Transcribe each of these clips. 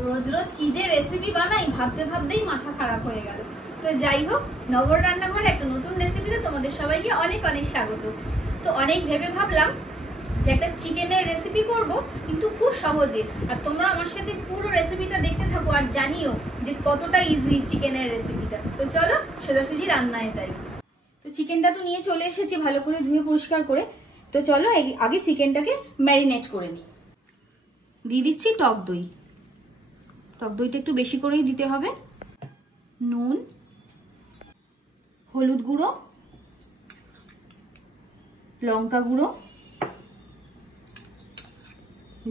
রোজ রোজ কি যে রেসিপি বানাই ভাবতে ভাবতেই মাথা খারাপ হয়ে গেল। তো যাই হোক, নবর রান্নাঘরে একটা নতুন রেসিপিতে তোমাদের সবাইকে অনেক অনেক স্বাগত। তো অনেক ভেবে ভাবলাম যে একটা চিকেনের রেসিপি করব, কিন্তু খুব সহজে। আর তোমরা আমার সাথে পুরো রেসিপিটা দেখতে থাকো আর জানিও যে কতটা ইজি চিকেনের রেসিপিটা। তো চলো সোজাসুজি রান্নায় যাই। তো চিকেনটা তো নিয়ে চলে এসেছি ভালো করে ধুয়ে পরিষ্কার করে। তো চলো আগে চিকেনটাকে ম্যারিনেট করে নিই। দিয়ে দিচ্ছি টক দই। টক দইটা একটু বেশি করেই দিতে হবে। নুন, হলুদ গুঁড়ো, লঙ্কা গুঁড়ো,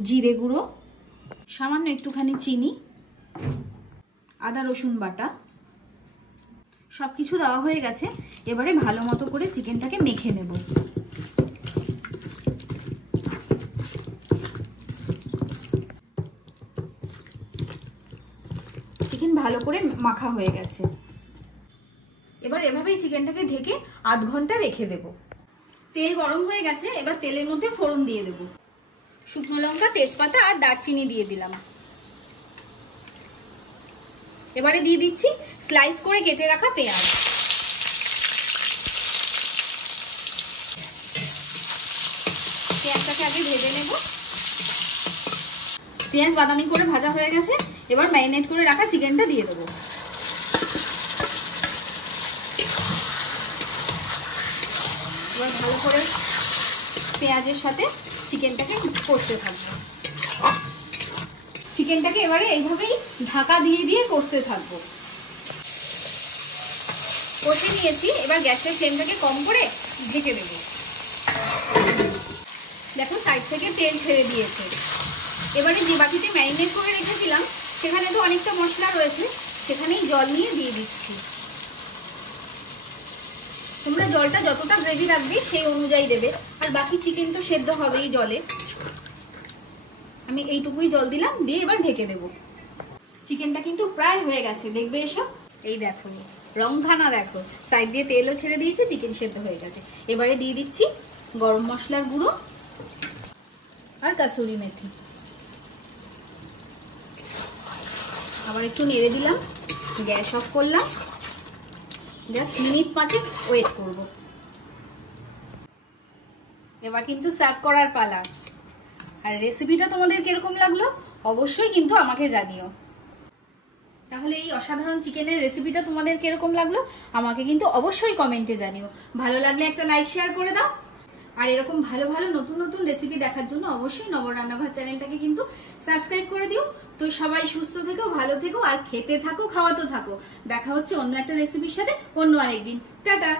জিরে গুঁড়ো, সামান্য একটুখানি চিনি, আদা রসুন বাটা, সবকিছু দেওয়া হয়ে গেছে। এবারে ভালো মতো করে চিকেনটাকে মেখে নেব। চিকেন ভালো করে মাখা হয়ে গেছে। এবার এভাবেই চিকেনটাকে ঢেকে আধ ঘন্টা রেখে দেব। তেল গরম হয়ে গেছে, এবার তেলের মধ্যে ফোড়ন দিয়ে দেব। শুকনো লঙ্কা, তেজপাতা আর দারচিনি দিয়ে দিলাম। এবারে দিয়ে দিচ্ছি স্লাইস করে কেটে রাখা পেঁয়াজ। পেঁয়াজটাকে আগে ভেজে নেব। পেঁয়াজ বাদামি করে ভাজা হয়ে গেছে, এবার ম্যারিনেট করে রাখা চিকেনটা দিয়ে দেবো। এবার ভালো করে পেঁয়াজের সাথে চিকেনটাকে কষতে থাকবো। চিকেনটাকে এবারে এইভাবেই ঢাকা দিয়ে দিয়ে কষতে থাকবো। কষে নিয়েছি, এবার গ্যাসের ফ্লেমটাকে কম করে ঢেকে দেবো। দেখো সাইড থেকে তেল ছেড়ে দিয়েছে। এবারে যে বাটিতে ম্যারিনেট করে রেখেছিলাম সেখানে তো অনেকটা মশলা রয়েছে, সেখানেই জল নিয়ে দিয়ে দিচ্ছি। তোমরা জলটা যতটা গ্রেভি রাখবে সেই অনুযায়ী দেবে, আর বাকি চিকেন তো সেদ্ধ হবেই জলে। আমি এইটুকুই জল দিলাম, দিয়ে এবার ঢেকে দেব। চিকেনটা কিন্তু প্রায় হয়ে গেছে, দেখবে এসব। এই দেখো রংখানা, দেখো সাইড দিয়ে তেলও ছেড়ে দিয়েছে, চিকেন সেদ্ধ হয়ে গেছে। এবারে দিয়ে দিচ্ছি গরম মশলার গুঁড়ো আর কাসুরি মেথি। আবার একটু নেড়ে দিলাম, গ্যাস অফ করলাম। জাস্ট মিনিট 5 ওয়েট করব। এবার কিন্তু সার্ভ করার পালা। আর রেসিপিটা তোমাদের কিরকম লাগলো অবশ্যই কিন্তু আমাকে জানিও। তাহলে এই অসাধারণ চিকেনের রেসিপিটা তোমাদের কিরকম লাগলো আমাকে কিন্তু অবশ্যই কমেন্টে জানিও। ভালো লাগলে একটা লাইক শেয়ার করে দাও। আর এরকম ভালো ভালো নতুন নতুন রেসিপি দেখার জন্য অবশ্যই নবর রান্নাঘর চ্যানেলটাকে কিন্তু সাবস্ক্রাইব করে দিও। তো সবাই সুস্থ থেকো, ভালো থেকো আর খেতে থাকো, খাওয়াতে থাকো। দেখা হচ্ছে অন্য একটা রেসিপির সাথে অন্য আরেকদিন। টাটা।